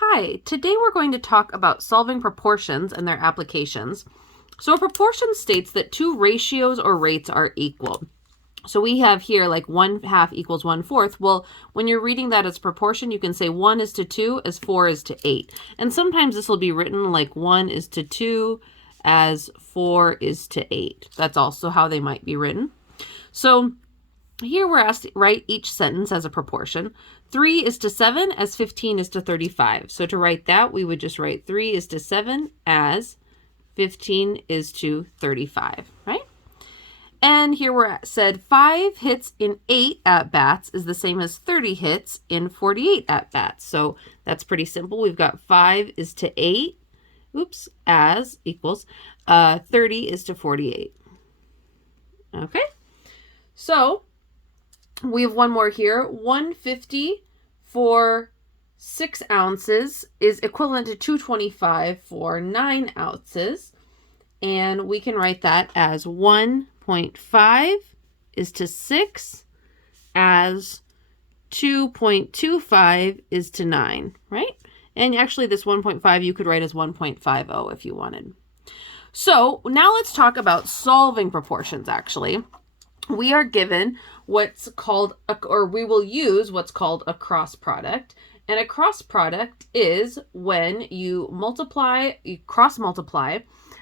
Hi, today we're going to talk about solving proportions and their applications. So a proportion states that two ratios or rates are equal. So we have here like 1/2 equals 1/4. Well, when you're reading that as proportion, you can say 1 is to 2 as 4 is to 8. And sometimes this will be written like 1 is to 2 as 4 is to 8. That's also how they might be written. So here we're asked to write each sentence as a proportion. 3 is to 7 as 15 is to 35. So to write that, we would just write 3 is to 7 as 15 is to 35, right? And here we're said 5 hits in 8 at-bats is the same as 30 hits in 48 at-bats. So that's pretty simple. We've got 5 is to 8, as equals 30 is to 48. Okay, so we have one more here. 150 for 6 ounces is equivalent to 225 for 9 ounces. And we can write that as 1.5 is to 6 as 2.25 is to 9, right? And actually this 1.5 you could write as 1.50 if you wanted. So now let's talk about solving proportions actually. We are given what's called, or we will use what's called a cross product. And a cross product is when you cross multiply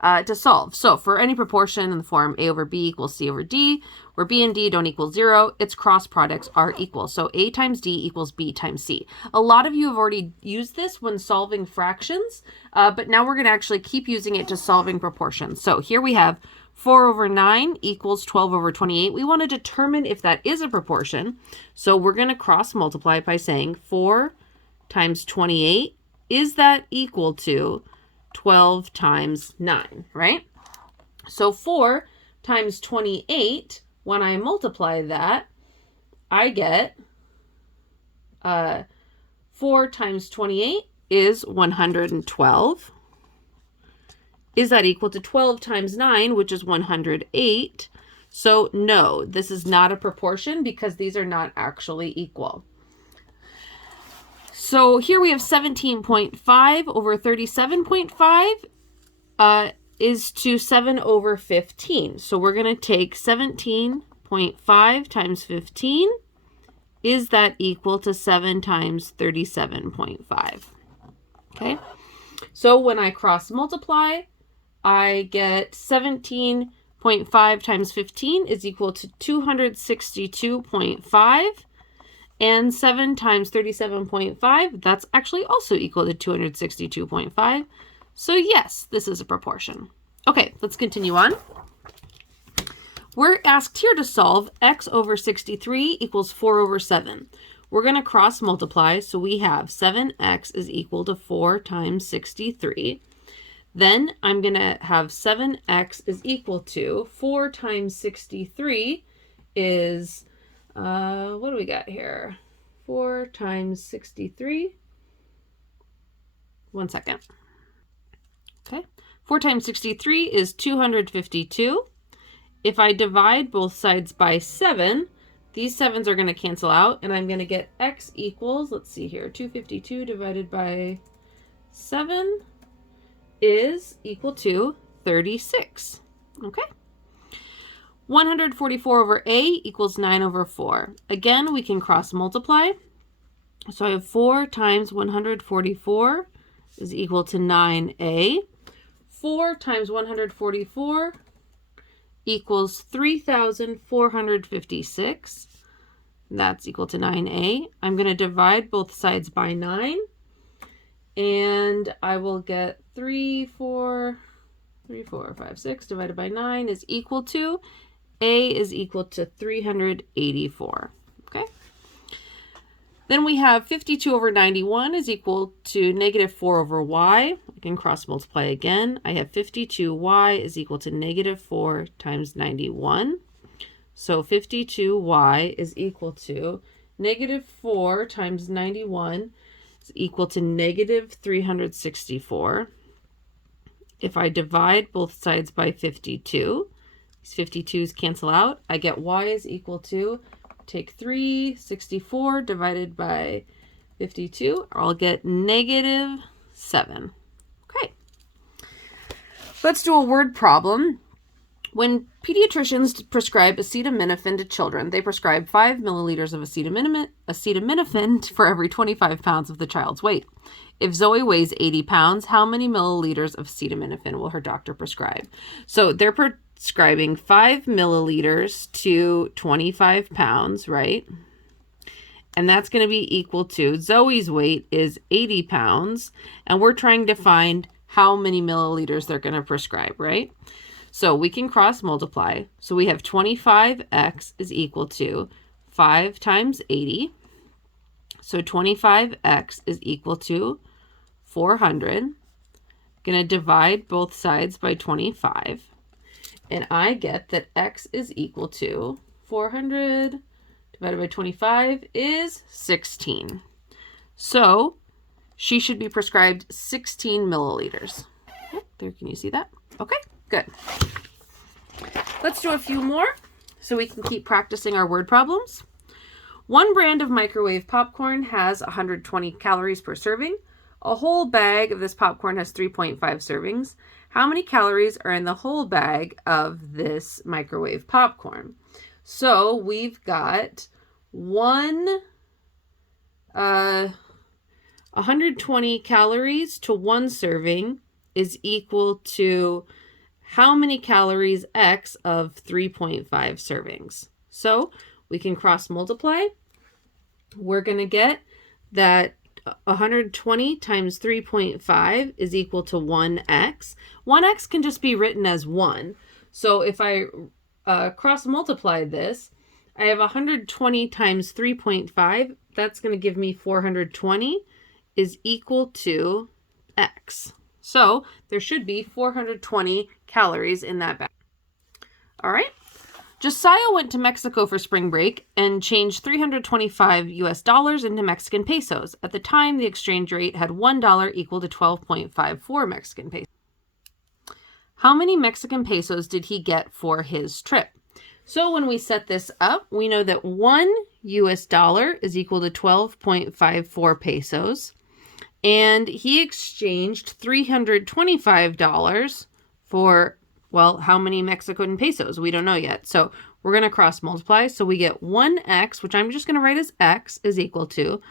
to solve. So for any proportion in the form a over b equals c over d, where b and d don't equal 0, its cross products are equal. So a times d equals b times c. A lot of you have already used this when solving fractions, but now we're going to actually keep using it to solving proportions. So here we have 4 over 9 equals 12 over 28. We want to determine if that is a proportion. So we're going to cross multiply by saying 4 times 28, is that equal to 12 times 9, right? So 4 times 28, when I multiply that, I get 4 times 28 is 112. Is that equal to 12 times 9, which is 108? So no, this is not a proportion because these are not actually equal. So here we have 17.5 over 37.5 is to 7 over 15. So we're going to take 17.5 times 15. Is that equal to 7 times 37.5? Okay. So when I cross multiply, I get 17.5 times 15 is equal to 262.5. And 7 times 37.5, that's actually also equal to 262.5. So yes, this is a proportion. Okay, let's continue on. We're asked here to solve x over 63 equals 4 over 7. We're going to cross multiply, so we have 7x is equal to 4 times 63. Then I'm going to have 7x is equal to 4 times 63 is, what do we got here? 4 times 63. 1 second. Okay. 4 times 63 is 252. If I divide both sides by 7, these 7s are going to cancel out, and I'm going to get x equals, let's see here, 252 divided by 7 is equal to 36. Okay. 144 over a equals 9 over 4. Again, we can cross multiply. So I have 4 times 144 is equal to 9a. 4 times 144 equals 3,456. That's equal to 9a. I'm going to divide both sides by 9. And I will get 3, 4, 5, 6 divided by 9 is equal to, a is equal to 384. Okay. Then we have 52 over 91 is equal to negative 4 over y. I can cross multiply again. I have 52y is equal to negative 4 times 91. So 52y is equal to negative 4 times 91 is equal to negative 364. If I divide both sides by 52, these 52s cancel out. I get y is equal to, take 364 divided by 52. I'll get negative 7. Okay. Let's do a word problem. When pediatricians prescribe acetaminophen to children, they prescribe 5 milliliters of acetaminophen for every 25 pounds of the child's weight. If Zoe weighs 80 pounds, how many milliliters of acetaminophen will her doctor prescribe? So they're prescribing 5 milliliters to 25 pounds, right? And that's going to be equal to, Zoe's weight is 80 pounds, and we're trying to find how many milliliters they're going to prescribe, right? So we can cross multiply. So we have 25x is equal to 5 times 80. So 25x is equal to 400. Going to divide both sides by 25. And I get that x is equal to 400 divided by 25 is 16. So she should be prescribed 16 milliliters. Oh, there, can you see that? Okay, good. Let's do a few more so we can keep practicing our word problems. One brand of microwave popcorn has 120 calories per serving. A whole bag of this popcorn has 3.5 servings. How many calories are in the whole bag of this microwave popcorn? So we've got 120 calories to 1 serving is equal to how many calories x of 3.5 servings? So we can cross multiply. We're going to get that 120 times 3.5 is equal to 1x. 1x can just be written as 1. So if I cross multiply this, I have 120 times 3.5. That's going to give me 420 is equal to x. So there should be 420 calories in that bag. All right. Josiah went to Mexico for spring break and changed $325 into Mexican pesos. At the time, the exchange rate had $1 equal to 12.54 Mexican pesos. How many Mexican pesos did he get for his trip? So when we set this up, we know that $1 is equal to 12.54 pesos. And he exchanged $325 for, well, how many Mexican pesos? We don't know yet. So we're going to cross multiply. So we get 1x, which I'm just going to write as x, is equal to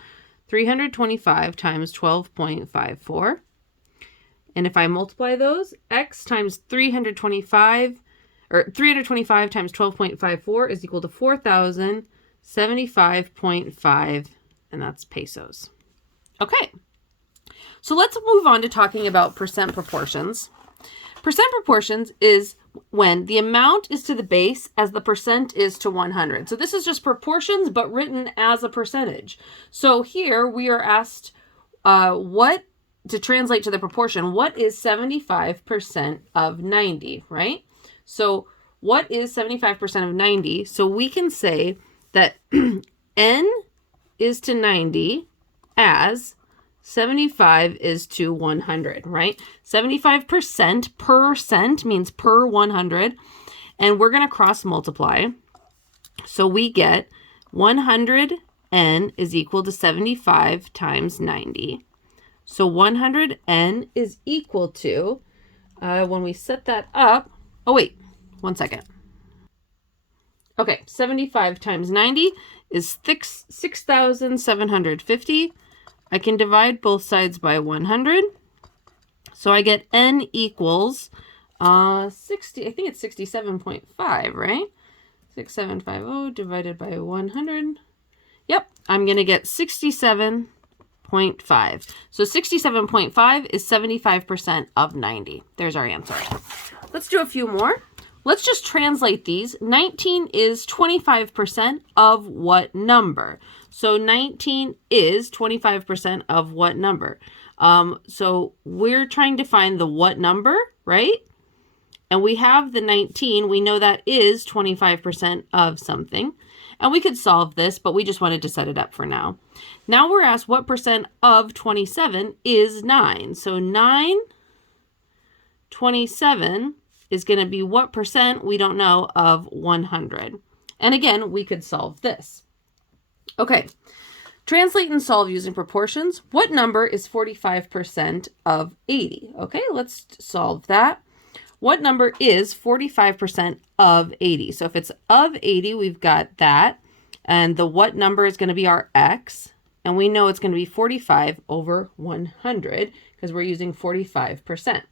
325 times 12.54. And if I multiply those, x times 325 times 12.54 is equal to 4,075.5, and that's pesos. Okay. So let's move on to talking about percent proportions. Percent proportions is when the amount is to the base as the percent is to 100. So this is just proportions, but written as a percentage. So here we are asked what to translate to the proportion. What is 75% of 90, right? So what is 75% of 90? So we can say that n is to 90 as 75 is to 100, right? 75% percent means per 100, and we're going to cross multiply. So we get 100n is equal to 75 times 90. So 100n is equal to, when we set that up, oh wait, 1 second. Okay, 75 times 90 is 6,750. I can divide both sides by 100. So I get n equals 60, I think it's 67.5, right? 6750 divided by 100. Yep, I'm going to get 67.5. So 67.5 is 75% of 90. There's our answer. Let's do a few more. Let's just translate these. 19 is 25% of what number? So 19 is 25% of what number? So we're trying to find the what number, right? And we have the 19. We know that is 25% of something. And we could solve this, but we just wanted to set it up for now. Now we're asked what percent of 27 is 9. So 9/27 is going to be what percent, we don't know, of 100. And again, we could solve this. Okay, Translate and solve using proportions. What number is 45% of 80? Okay, let's solve that. What number is 45% of 80? So if it's of 80, we've got that. And the what number is going to be our x. And we know it's going to be 45 over 100 because we're using 45%.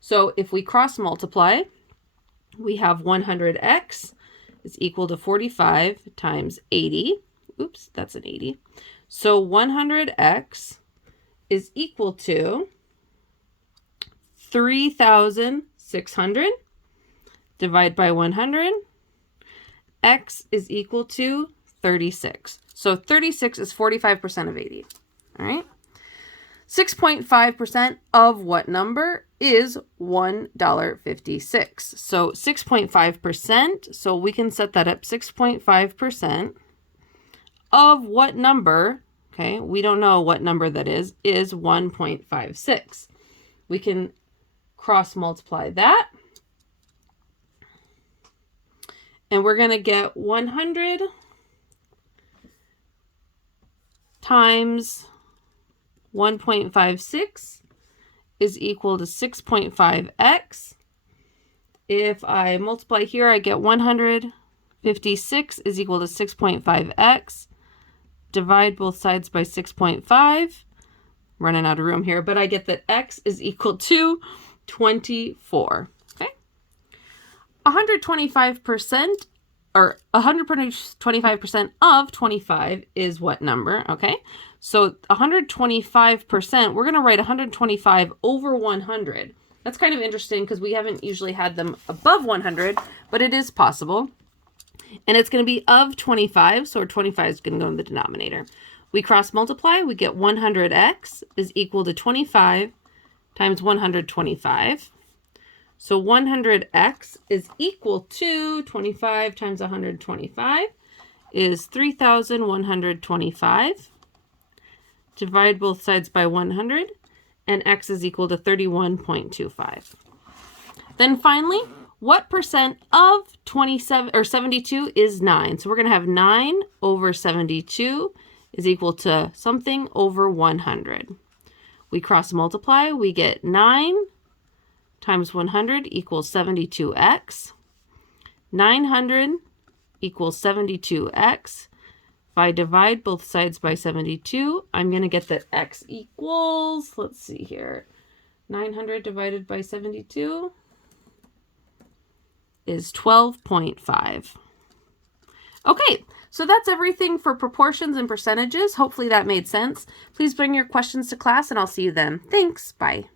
So if we cross multiply, we have 100x is equal to 45 times 80. Oops, that's an 80. So 100x is equal to 3,600 divided by 100. X is equal to 36. So 36 is 45% of 80. All right. 6.5% of what number is $1.56? So 6.5%. So we can set that up. 6.5% of what number, okay, we don't know what number that is 1.56. We can cross multiply that. And we're going to get 100 times 1.56 is equal to 6.5x. If I multiply here, I get 156 is equal to 6.5x. Divide both sides by 6.5. Running out of room here, but I get that x is equal to 24. Okay. 125% or 125% of 25 is what number? Okay. So 125%, we're going to write 125 over 100. That's kind of interesting because we haven't usually had them above 100, but it is possible. And it's going to be of 25, so our 25 is going to go in the denominator. We cross multiply, we get 100x is equal to 25 times 125. So 100x is equal to 25 times 125 is 3,125. Divide both sides by 100, and x is equal to 31.25. Then finally, what percent of 27 or 72 is 9? So we're going to have 9 over 72 is equal to something over 100. We cross multiply, we get 9 times 100 equals 72x. 900 equals 72x. If I divide both sides by 72, I'm going to get that x equals, let's see here, 900 divided by 72 is 12.5. Okay, so that's everything for proportions and percentages. Hopefully that made sense. Please bring your questions to class and I'll see you then. Thanks. Bye.